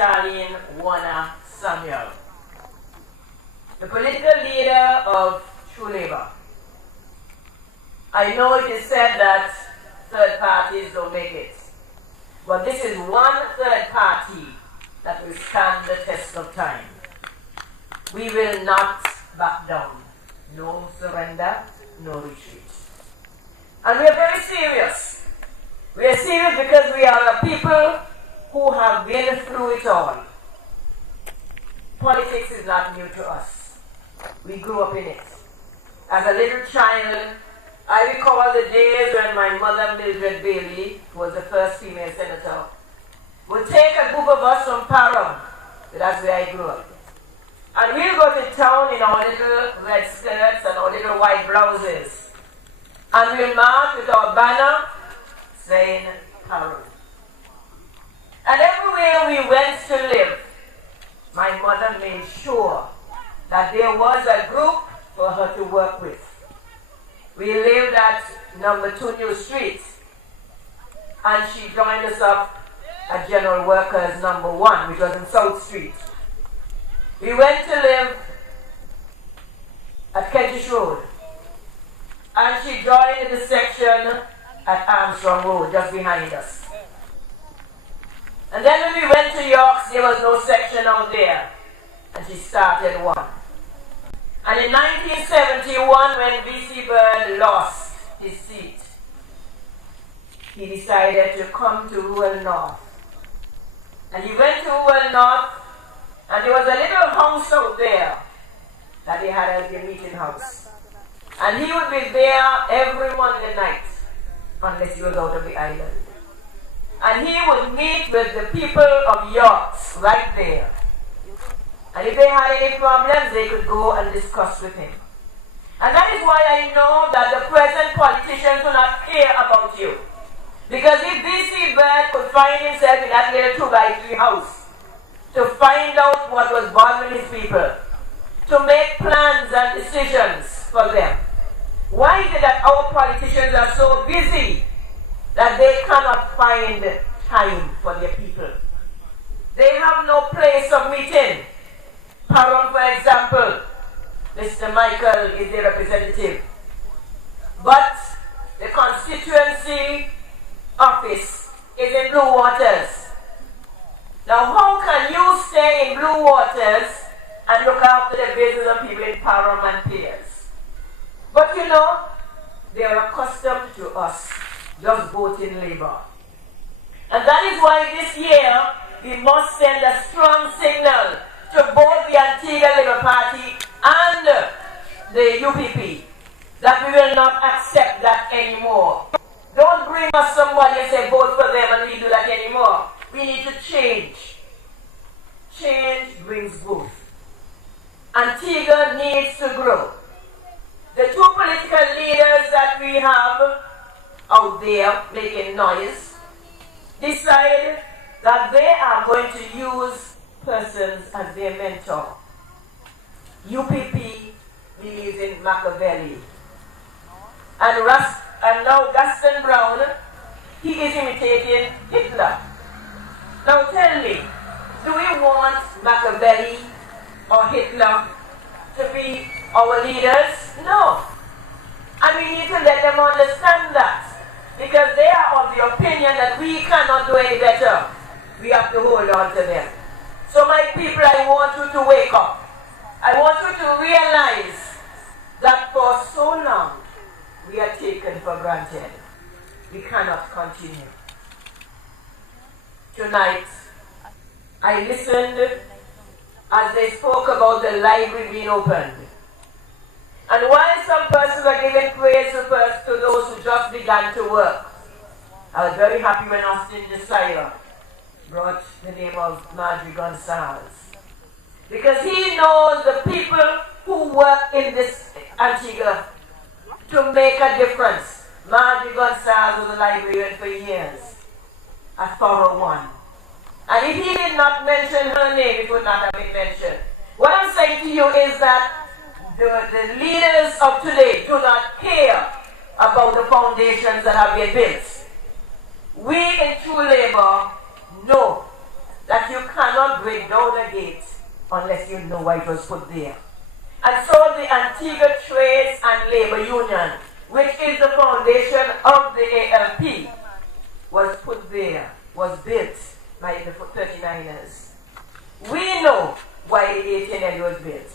Sharlene Samuel, the political leader of True Labour. I know it is said that third parties don't make it, but this is one third party that will stand the test of time. We will not back down. No surrender, no retreat. And we are very serious. We are serious because we are a people who have been through it all. Politics is not new to us. We grew up in it. As a little child, I recall the days when my mother, Mildred Bailey, who was the first female senator, would take a group of us from Parham. That's where I grew up. And we'll go to town in our little red skirts and our little white blouses. And we'll march with our banner saying Parham. And everywhere we went to live, my mother made sure that there was a group for her to work with. We lived at number 2 New Street, and she joined us up at General Workers number 1, which was in South Street. We went to live at Kentish Road, and she joined the section at Armstrong Road, just behind us. And then when we went to Yorks, there was no section out there, and she started one. And in 1971, when V.C. Byrd lost his seat, he decided to come to rural North. And he went to rural North, and there was a little house out there that they had as their meeting house. And he would be there every Monday night, unless he was out of the island. And he would meet with the people of Yorks right there. And if they had any problems, they could go and discuss with him. And that is why I know that the present politicians do not care about you. Because if V.C. Byrd could find himself in that little 2x3 house to find out what was bothering his people, to make plans and decisions for them, why is it that our politicians are so busy that they cannot find time for their people? They have no place of meeting. Parham, for example, Mr. Michael is their representative. But the constituency office is in Blue Waters. Now, how can you stay in Blue Waters and look after the business of people in Parham and Piers? But you know, they are accustomed to us just voting Labour. And that is why this year we must send a strong signal to both the Antigua Labour Party and the UPP that we will not accept that anymore. Don't bring us somebody and say vote for them and we do that anymore. We need to change. Change brings growth. Antigua needs to grow. The two political leaders that we have out there making noise decide that they are going to use persons as their mentor. UPP believes in Machiavelli. And now Gaston Brown, he is imitating Hitler. Now tell me, do we want Machiavelli or Hitler to be our leaders? No. And we need to let them understand that. Because they are of the opinion that we cannot do any better. We have to hold on to them. So my people, I want you to wake up. I want you to realize that for so long, we are taken for granted. We cannot continue. Tonight, I listened as they spoke about the library being opened. And while some persons are giving praise to those who just began to work, I was very happy when Austin Desire brought the name of Marjorie Gonzalez. Because he knows the people who work in this Antigua to make a difference. Marjorie Gonzalez was a librarian for years, a thorough one. And if he did not mention her name, it would not have been mentioned. What I'm saying to you is that the leaders of today do not care about the foundations that have been built. We in True Labour know that you can't cannot break down a gate unless you know why it was put there. And so the Antigua Trades and Labor Union, which is the foundation of the ALP, was put there, was built by the 39ers. We know why the ATNL was built.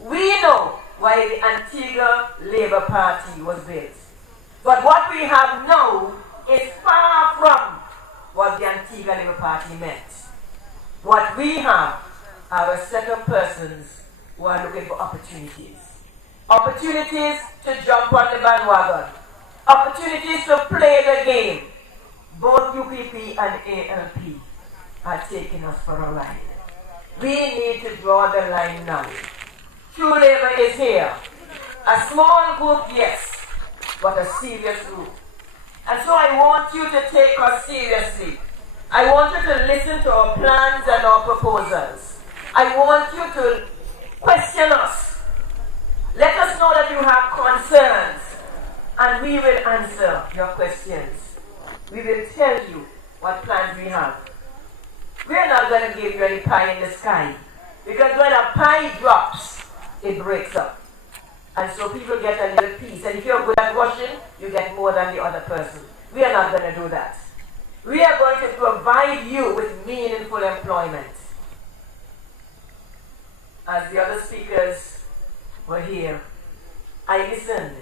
We know why the Antigua Labour Party was built. But what we have now is far from what the Antigua Labour Party meant. What we have are a set of persons who are looking for opportunities. Opportunities to jump on the bandwagon. Opportunities to play the game. Both UPP and ALP are taking us for a ride. We need to draw the line now. True Labour is here. A small group, yes, but a serious group. And so I want you to take us seriously. I want you to listen to our plans and our proposals. I want you to question us. Let us know that you have concerns, and we will answer your questions. We will tell you what plans we have. We're not going to give you any pie in the sky, because when a pie drops, it breaks up. And so people get a little piece. And if you're good at rushing, you get more than the other person. We are not going to do that. We are going to provide you with meaningful employment. As the other speakers were here, I listened.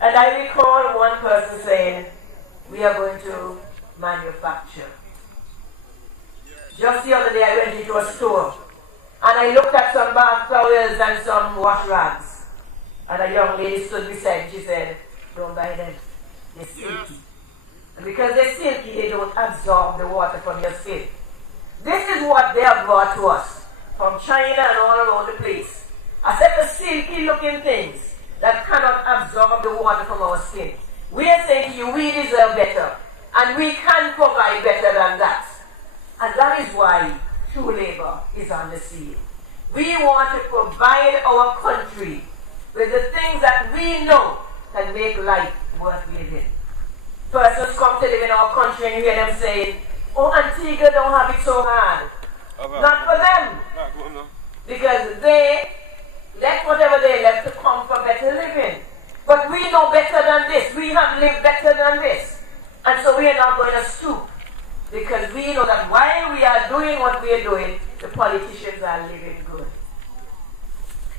And I recall one person saying, we are going to manufacture. Just the other day I went into a store and I looked at some bath towels and some wash rags. And a young lady stood beside me. She said, don't buy them. They're silky. And because they're silky, they don't absorb the water from your skin. This is what they have brought to us from China and all around the place. A set of silky looking things that cannot absorb the water from our skin. We are saying to you, we deserve better. And we can provide better than that. And that is why True Labour is on the scene. We want to provide our country with the things that we know can make life worth living. Persons come to live in our country and you hear them saying, oh, Antigua don't have it so hard. Not for them. Because they left whatever they left to come for better living. But we know better than this. We have lived better than this. And so we are not going to stoop. Because we know that while we are doing what we are doing, the politicians are living good.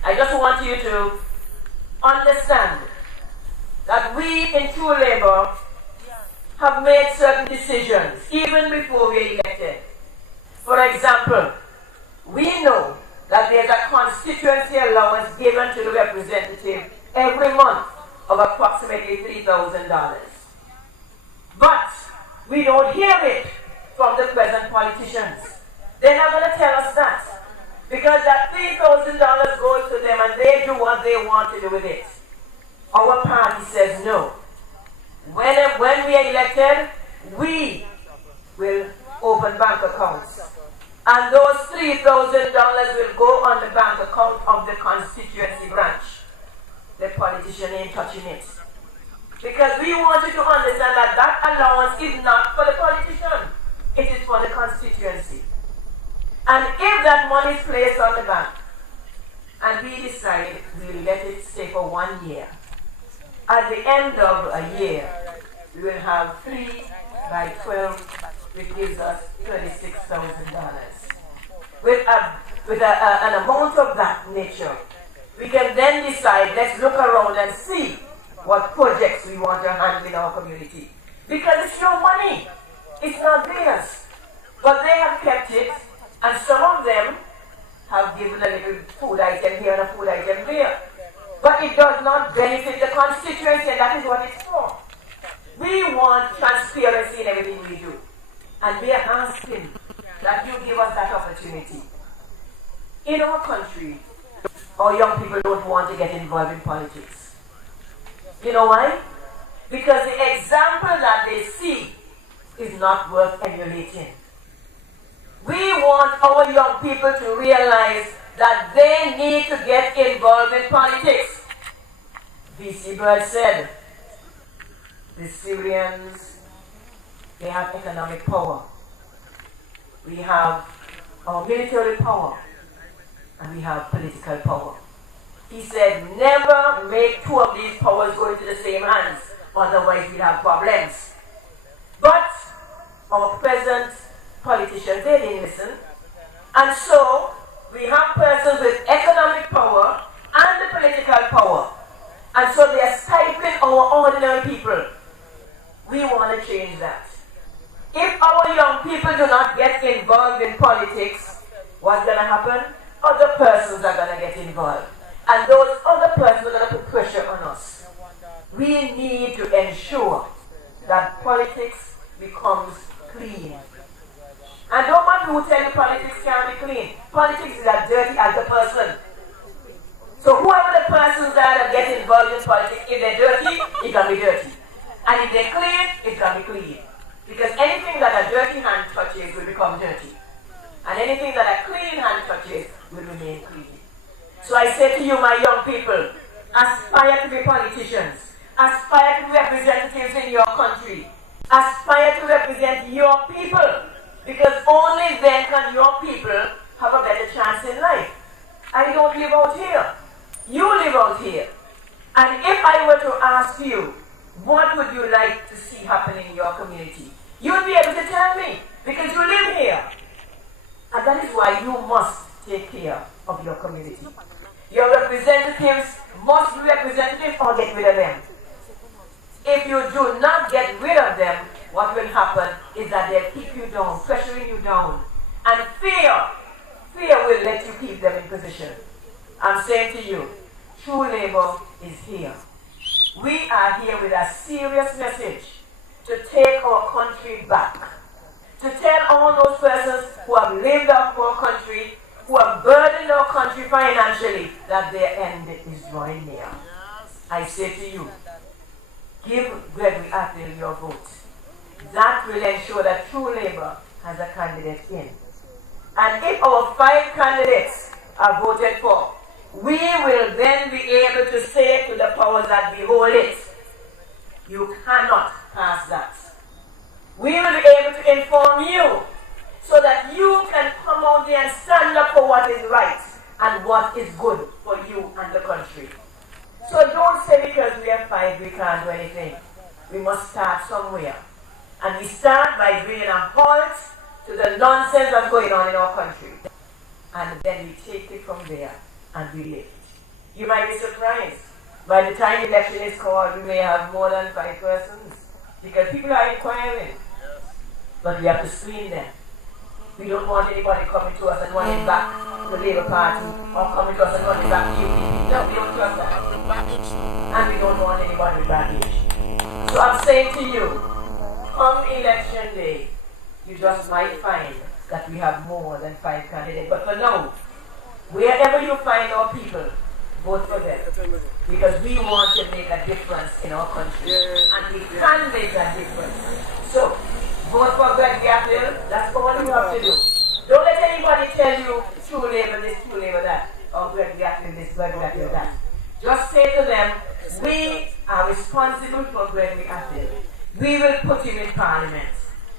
I just want you to understand that we in True Labour have made certain decisions even before we are elected. For example, we know that there's a constituency allowance given to the representative every month of approximately $3,000. But we don't hear it from the present politicians. They're not going to tell us that. Because that $3,000 goes to them and they do what they want to do with it. Our party says no. When we are elected, we will open bank accounts. And those $3,000 will go on the bank account of the constituency branch. The politician ain't touching it. Because we want you to understand that that allowance is not for the politician. It is for the constituency. And if that money is placed on the bank, and we decide we will let it stay for 1 year, at the end of a year, we will have 3 by 12, which gives us $36,000. With an amount of that nature, we can then decide, let's look around and see what projects we want to handle in our community. Because it's your money. It's not theirs. But they have kept it, and some of them have given a little food item here and a food item there. But it does not benefit the constituency, and that is what it's for. We want transparency in everything we do. And we are asking that you give us that opportunity. In our country, our young people don't want to get involved in politics. You know why? Because the example that they see is not worth emulating. We want our young people to realize that they need to get involved in politics. V.C. Bird said, the Syrians, they have economic power. We have our military power, and we have political power. He said, never make two of these powers go into the same hands, otherwise we'll have problems. But our present politicians, they didn't listen. And so, we have persons with economic power and the political power. And so they are stifling our ordinary people. We want to change that. If our young people do not get involved in politics, what's going to happen? Other persons are going to get involved. And those other persons are going to put pressure on us. We need to ensure that politics becomes clean. And don't matter who tell you politics can't be clean. Politics is as dirty as the person. So whoever the persons are that get involved in politics, if they're dirty, it can be dirty. And if they're clean, it can be clean. Because anything that a dirty hand touches will become dirty. And anything that a clean hand touches will remain clean. So I say to you, my young people, aspire to be politicians. Aspire to be representatives in your country. Aspire to represent your people. Because only then can your people have a better chance in life. I don't live out here. You live out here. And if I were to ask you, what would you like to see happen in your community? You'd be able to tell me, because you live here. And that is why you must take care of your community. Your representatives must be representatives or get rid of them. If you do not get rid of them, what will happen is that they'll keep you down, pressuring you down. And fear will let you keep them in position. I'm saying to you, true labor is here. We are here with a serious message to take our country back. To tell all those persons who have lived off our country, who have burdened our country financially, that their end is drawing near. I say to you, give Gregory Athill your vote. That will ensure that True Labour has a candidate in. And if our 5 candidates are voted for, we will then be able to say to the powers that behold it, you cannot pass that. We will be able to inform you so that you can come out there and stand up for what is right and what is good for you and the country. So don't say because we are 5 we can't do anything. We must start somewhere. And we start by bringing a halt to the nonsense that's going on in our country. And then we take it from there and we live. You might be surprised. By the time the election is called, we may have more than 5 persons. Because people are inquiring. But we have to screen them. We don't want anybody coming to us and running back to the Labour Party or coming to us and running back to UP. No, we don't trust that. And we don't want anybody with baggage. So I'm saying to you, come election day, you just might find that we have more than 5 candidates. But for now, wherever you find our people, vote for them. Because we want to make a difference in our country. And we can make a difference. So, vote for Gregory Athill. That's all you have to do. Don't let anybody tell you True Labour this, True Labour that, or Gregory Athill this, Gregory Athill that. Just say to them, we are responsible for Gregory Athill. We will put him in Parliament.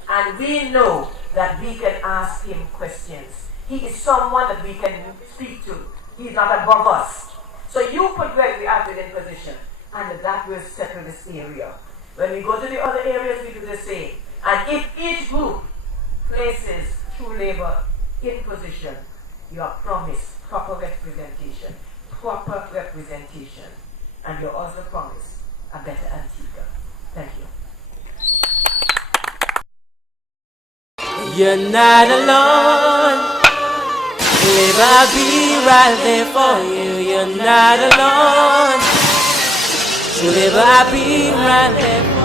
And we know that we can ask him questions. He is someone that we can speak to. He is not above us. So you put Gregory Athill in position, and that will settle this area. When we go to the other areas, we do the same. And if each group places True Labour in position, you are promised proper representation. Proper representation. And you're also promised a better Antigua. Thank you. You're not alone. Labour, I'll be right there for you. You're not alone. True Labour, I'll be right there for you.